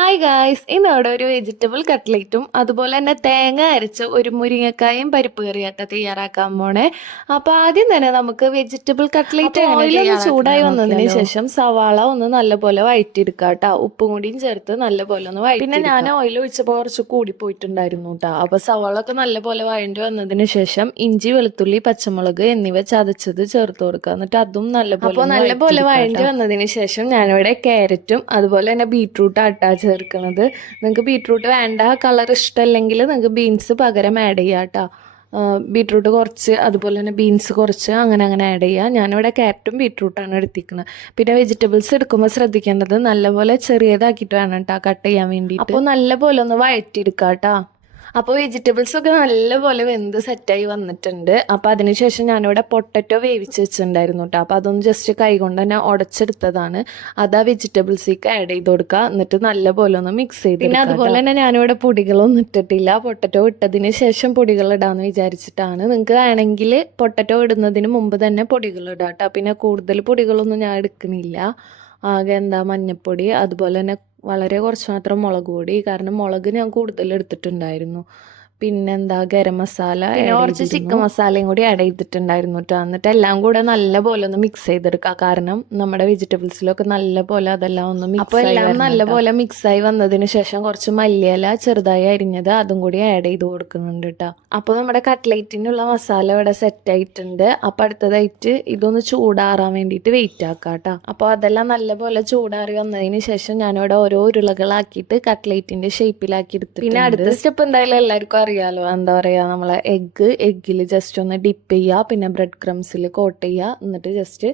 Hi guys ഇന്ന് അവിടെ ഒരു വെജിറ്റബിൾ കട്ട്ലേറ്റും അതുപോലെ തന്നെ തേങ്ങ അരച്ച് ഒരു മുരിങ്ങക്കായും പരിപ്പ് കറിയാട്ട തയ്യാറാക്കാൻ പോണേ. അപ്പൊ ആദ്യം തന്നെ നമുക്ക് വെജിറ്റബിൾ കട്ട്ലേറ്റ് ഓയിലൊന്ന് ചൂടായി വന്നതിന് ശേഷം സവാള ഒന്ന് നല്ലപോലെ വഴറ്റിയെടുക്കുക കേട്ടോ ഉപ്പും കൂടിയും ചേർത്ത് നല്ലപോലെ ഒന്ന് വഴറ്റി പിന്നെ ഞാൻ ഓയിൽ ഒഴിച്ചപ്പോൾ കുറച്ച് കൂടി പോയിട്ടുണ്ടായിരുന്നു കേട്ടോ അപ്പൊ സവാള ഒക്കെ നല്ലപോലെ വഴണ്ടി വന്നതിന് ശേഷം ഇഞ്ചി വെളുത്തുള്ളി പച്ചമുളക് എന്നിവ ചതച്ചത് ചേർത്ത് കൊടുക്കുക എന്നിട്ട് അതും നല്ലപോലെ അപ്പോൾ നല്ലപോലെ വഴണ്ടി വന്നതിന് ശേഷം ഞാനിവിടെ ക്യാരറ്റും അതുപോലെ തന്നെ ബീട്രൂട്ട് ആട്ടാ ചേർക്കുന്നത്. നിങ്ങൾക്ക് ബീട്രൂട്ട് വേണ്ട കളർ ഇഷ്ടമല്ലെങ്കിൽ നിങ്ങൾക്ക് ബീൻസ് പകരം ആഡ് ചെയ്യാം കേട്ടോ ബീട്രൂട്ട് കുറച്ച് അതുപോലെ തന്നെ ബീൻസ് കുറച്ച് അങ്ങനെ അങ്ങനെ ആഡ് ചെയ്യുക ഞാനിവിടെ ക്യാരറ്റും ബീട്രൂട്ടാണ് എടുത്തിരിക്കുന്നത് പിന്നെ വെജിറ്റബിൾസ് എടുക്കുമ്പോൾ ശ്രദ്ധിക്കേണ്ടത് നല്ലപോലെ ചെറിയതാക്കിയിട്ട് വേണം കേട്ടോ കട്ട് ചെയ്യാൻ വേണ്ടിയിട്ട്. അപ്പോൾ നല്ലപോലെ ഒന്ന് വഴറ്റിയെടുക്കാം കേട്ടോ അപ്പോൾ വെജിറ്റബിൾസ് ഒക്കെ നല്ലപോലെ വെന്ത് സെറ്റായി വന്നിട്ടുണ്ട്. അപ്പോൾ അതിനുശേഷം ഞാനിവിടെ പൊട്ടറ്റോ വേവിച്ച് വെച്ചിട്ടുണ്ടായിരുന്നു കേട്ടോ അപ്പോൾ അതൊന്ന് ജസ്റ്റ് കൈകൊണ്ട് തന്നെ ഉടച്ചെടുത്തതാണ് അത് ആ വെജിറ്റബിൾസിലേക്ക് ആഡ് ചെയ്ത് കൊടുക്കുക എന്നിട്ട് നല്ലപോലെ ഒന്ന് മിക്സ് ചെയ്ത് പിന്നെ അതുപോലെ തന്നെ ഞാനിവിടെ പൊടികളൊന്നും ഇട്ടിട്ടില്ല. പൊട്ടറ്റോ ഇട്ടതിന് ശേഷം പൊടികൾ ഇടാമെന്ന് വിചാരിച്ചിട്ടാണ്. നിങ്ങൾക്ക് വേണമെങ്കിൽ പൊട്ടറ്റോ ഇടുന്നതിന് മുമ്പ് തന്നെ പൊടികൾ ഇടാം കേട്ടോ പിന്നെ കൂടുതൽ പൊടികളൊന്നും ഞാൻ എടുക്കുന്നില്ല ആകെ എന്താ മഞ്ഞപ്പൊടി അതുപോലെ തന്നെ വളരെ കുറച്ച് മാത്രം മുളക് പൊടി. കാരണം മുളക് ഞാൻ കൂടുതൽ എടുത്തിട്ടുണ്ടായിരുന്നു. പിന്നെന്താ ഗരം മസാല കുറച്ച് ചിക്കൻ മസാലയും കൂടി ആഡ് ചെയ്തിട്ടുണ്ടായിരുന്നു കേട്ടോ എന്നിട്ട് എല്ലാം കൂടെ നല്ല പോലെ ഒന്ന് മിക്സ് ചെയ്തെടുക്കുക കാരണം നമ്മുടെ വെജിറ്റബിൾസിലൊക്കെ നല്ല പോലെ അതെല്ലാം ഒന്ന് മിക്സ് എല്ലാം നല്ല പോലെ മിക്സ് ആയി വന്നതിന് ശേഷം കുറച്ച് മല്ലിയില ചെറുതായി അരിഞ്ഞത് അതും കൂടി ആഡ് ചെയ്ത് കൊടുക്കുന്നുണ്ട് കേട്ടോ അപ്പോൾ നമ്മുടെ കട്ട്ലേറ്റിനുള്ള മസാല ഇവിടെ സെറ്റ് ആയിട്ടുണ്ട്. അപ്പോൾ അടുത്തതായിട്ട് ഇതൊന്ന് ചൂടാറാൻ വേണ്ടിയിട്ട് വെയിറ്റ് ആക്കാം കേട്ടോ അപ്പോൾ അതെല്ലാം നല്ല പോലെ ചൂടാറി വന്നതിന് ശേഷം ഞാനിവിടെ ഓരോ ഉരുളകളാക്കിയിട്ട് കട്ട്ലേറ്റിന്റെ ഷേപ്പിലാക്കി എടുത്തു പിന്നെ അടുത്ത സ്റ്റെപ്പ് എന്തായാലും എല്ലാവർക്കും അറിയാലോ എന്താ പറയുക നമ്മളെ എഗ്ഗ് എഗ്ഗിൽ ജസ്റ്റ് ഒന്ന് ഡിപ്പ് ചെയ്യുക പിന്നെ ബ്രെഡ് ക്രംസിൽ കോട്ട് ചെയ്യുക എന്നിട്ട് ജസ്റ്റ്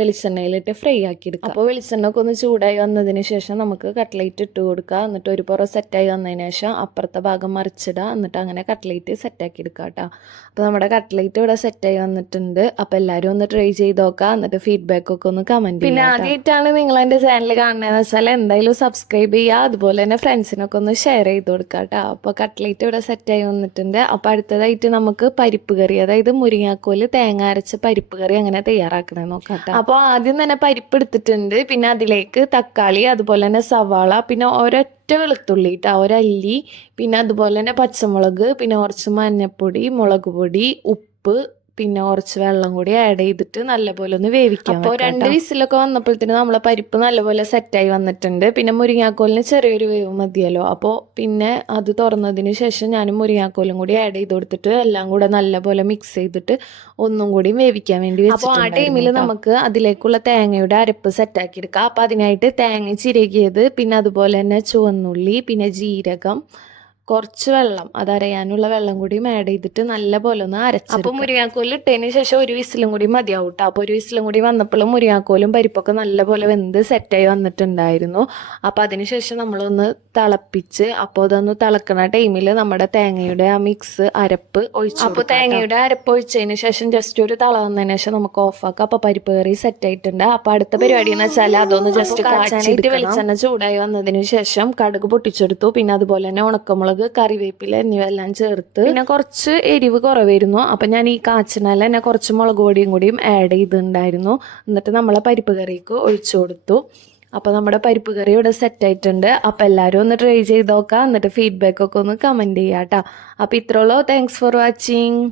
വെളിച്ചെണ്ണയിലിട്ട് ഫ്രൈ ആക്കി എടുക്കുക അപ്പോൾ വെളിച്ചെണ്ണ ഒക്കെ ഒന്ന് ചൂടായി വന്നതിന് ശേഷം നമുക്ക് കട്ട്ലേറ്റ് ഇട്ട് കൊടുക്കുക എന്നിട്ട് ഒരു പുറം സെറ്റായി വന്നതിന് ശേഷം അപ്പുറത്തെ ഭാഗം മറിച്ചിടുക. എന്നിട്ട് അങ്ങനെ കട്ട്ലേറ്റ് സെറ്റാക്കി എടുക്കുക കേട്ടോ അപ്പോൾ നമ്മുടെ കട്ട്ലേറ്റ് ഇവിടെ സെറ്റായി വന്നിട്ടുണ്ട്. അപ്പോൾ എല്ലാവരും ഒന്ന് ട്രൈ ചെയ്ത് നോക്കുക എന്നിട്ട് ഫീഡ്ബാക്ക് ഒക്കെ ഒന്ന് കമന്റ് പിന്നെ ആദ്യമായിട്ടാണ് നിങ്ങൾ എന്റെ ചാനൽ കാണുന്നതെന്ന് വെച്ചാൽ എന്തായാലും സബ്സ്ക്രൈബ് ചെയ്യുക. അതുപോലെ തന്നെ ഫ്രണ്ട്സിനൊക്കെ ഒന്ന് ഷെയർ ചെയ്ത് കൊടുക്കുക കേട്ടോ അപ്പോൾ കട്ട്ലേറ്റ് ഇവിടെ സെറ്റായി വന്നിട്ടുണ്ട്. അപ്പോൾ അടുത്തതായിട്ട് നമുക്ക് പരിപ്പ് കറി അതായത് മുരിങ്ങാക്കോൽ തേങ്ങ അരച്ച് പരിപ്പ് കറി അങ്ങനെ തയ്യാറാക്കണേ നോക്കാം കേട്ടോ അപ്പോൾ ആദ്യം തന്നെ പരിപ്പ് എടുത്തിട്ടുണ്ട്. പിന്നെ അതിലേക്ക് തക്കാളി അതുപോലെ തന്നെ സവാള പിന്നെ ഒരൊറ്റ വെളുത്തുള്ളി കേട്ടോ ഒരല്ലി പിന്നെ അതുപോലെ തന്നെ പച്ചമുളക് പിന്നെ കുറച്ച് മഞ്ഞപ്പൊടി മുളക് പൊടി ഉപ്പ് പിന്നെ കുറച്ച് വെള്ളം കൂടി ആഡ് ചെയ്തിട്ട് നല്ലപോലെ ഒന്ന് വേവിക്കാം അപ്പോൾ രണ്ട് വിസിലൊക്കെ വന്നപ്പോഴത്തേന് നമ്മളെ പരിപ്പ് നല്ലപോലെ സെറ്റായി വന്നിട്ടുണ്ട്. പിന്നെ മുരിങ്ങാക്കോലിന് ചെറിയൊരു വേവ് മതിയല്ലോ. അപ്പോൾ പിന്നെ അത് തുറന്നതിന് ശേഷം ഞാൻ മുരിങ്ങാക്കോലും കൂടി ആഡ് ചെയ്ത് കൊടുത്തിട്ട് എല്ലാം കൂടെ നല്ലപോലെ മിക്സ് ചെയ്തിട്ട് ഒന്നും കൂടി വേവിക്കാൻ വേണ്ടി അപ്പോൾ ആ ടൈമിൽ നമുക്ക് അതിലേക്കുള്ള തേങ്ങയുടെ അരപ്പ് സെറ്റാക്കി എടുക്കാം. അപ്പോൾ അതിനായിട്ട് തേങ്ങ ചിരകിയത് പിന്നെ അതുപോലെ തന്നെ ചുവന്നുള്ളി പിന്നെ ജീരകം കുറച്ച് വെള്ളം അത് അരയാനുള്ള വെള്ളം കൂടിയും ആഡ് ചെയ്തിട്ട് നല്ല പോലെ ഒന്ന് അരച്ചു അപ്പോൾ മുരിങ്ങാക്കോൽ ഇട്ടതിന് ശേഷം ഒരു വിസിലും കൂടി മതിയാവും കേട്ടോ അപ്പോൾ ഒരു വിസിലും കൂടി വന്നപ്പോഴും മുരിങ്ങാക്കോലും പരിപ്പൊക്കെ നല്ല പോലെ വെന്ത് സെറ്റായി വന്നിട്ടുണ്ടായിരുന്നു. അപ്പോൾ അതിനുശേഷം നമ്മളൊന്ന് തിളപ്പിച്ച് അപ്പോൾ അതൊന്ന് തിളക്കണ ടൈമിൽ നമ്മുടെ തേങ്ങയുടെ ആ മിക്സ് അരപ്പ് ഒഴിച്ചു അപ്പോൾ തേങ്ങയുടെ അരപ്പ് ഒഴിച്ചതിന് ശേഷം ജസ്റ്റ് ഒരു തള വന്നതിന് ശേഷം നമുക്ക് ഓഫാക്കാം അപ്പോൾ പരിപ്പ് കറി സെറ്റ് ആയിട്ടുണ്ട്. അപ്പോൾ അടുത്ത പരിപാടി എന്ന് വെച്ചാൽ അതൊന്ന് ജസ്റ്റ് കാച്ചാനായിട്ട് വെളിച്ചെണ്ണ ചൂടായി വന്നതിന് ശേഷം കടുക് പൊട്ടിച്ചെടുത്തു. പിന്നെ അതുപോലെ തന്നെ ഉണക്കമുളക് കറിവേപ്പില എന്നിവ എല്ലാം ചേർത്ത് പിന്നെ കുറച്ച് എരിവ് കുറവായിരുന്നു. അപ്പം ഞാൻ ഈ കാച്ചനല്ല തന്നെ കുറച്ച് മുളക് പൊടിയും കൂടിയും ആഡ് ചെയ്തിട്ടുണ്ടായിരുന്നു. എന്നിട്ട് നമ്മളെ പരിപ്പ് കറിക്ക് ഒഴിച്ചു കൊടുത്തു. അപ്പോൾ നമ്മുടെ പരിപ്പ് കറി ഇവിടെ സെറ്റ് ആയിട്ടുണ്ട്. അപ്പോൾ എല്ലാവരും ഒന്ന് ട്രൈ ചെയ്ത് നോക്കാം. എന്നിട്ട് ഫീഡ്ബാക്ക് ഒക്കെ ഒന്ന് കമന്റ് ചെയ്യാം കേട്ടോ അപ്പോൾ ഇത്രയുള്ളൂ താങ്ക്സ് ഫോർ വാച്ചിങ്